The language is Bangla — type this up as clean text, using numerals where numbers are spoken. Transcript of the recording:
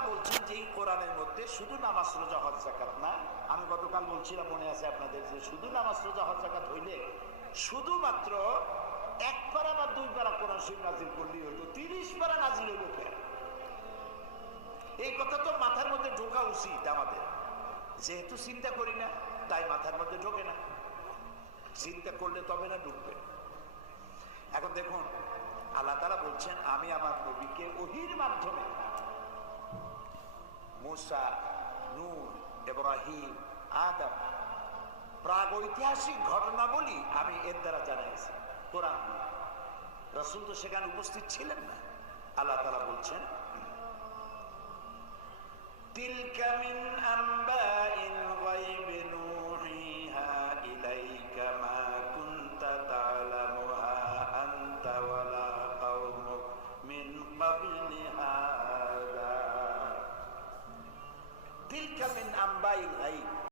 তাআলা বলছেন যে এই কোরআনের মধ্যে শুধু নামাজ রোজা হজ যাকাত না, আমি গতকাল বলছিলাম মনে আছে আপনাদের যে শুধু নামাজ রোজা হজ যাকাত হইলে শুধুমাত্র এক পারা বা দুই পারা কোরআন শরীফ নাজিল করলেই হইতো, 30 পারা নাজিল হইল কেন? এই কথা তো মাথার মধ্যে ঢোকা উচিত আমাদের। যেহেতু চিন্তা করি না তাই মাথার মধ্যে ঢোকে না, চিন্তা করলে তবে না ঢুকবে। এখন দেখুন আল্লাহ তাআলা বলছেন আমি আমার নবীকে ওহীর মাধ্যমে মূসা, নূহ, ইব্রাহিম, আদম প্রাগৈতিহাসিক ঘটনাবলী আমি এর দ্বারা জানাইছি কোরআন। রাসূল তো সেখানে উপস্থিত ছিলেন না। আল্লাহ তাআলা বলছেন তিলকা মিন আম্বাইল গায়বি নূহিহা ইলাইকা মা কুনতা তা'লামুহা আনতা ওয়ালা কাওমুক মিন ক্বাবলি হাযা। তিলকা মিন আম্বাইল গায়ব,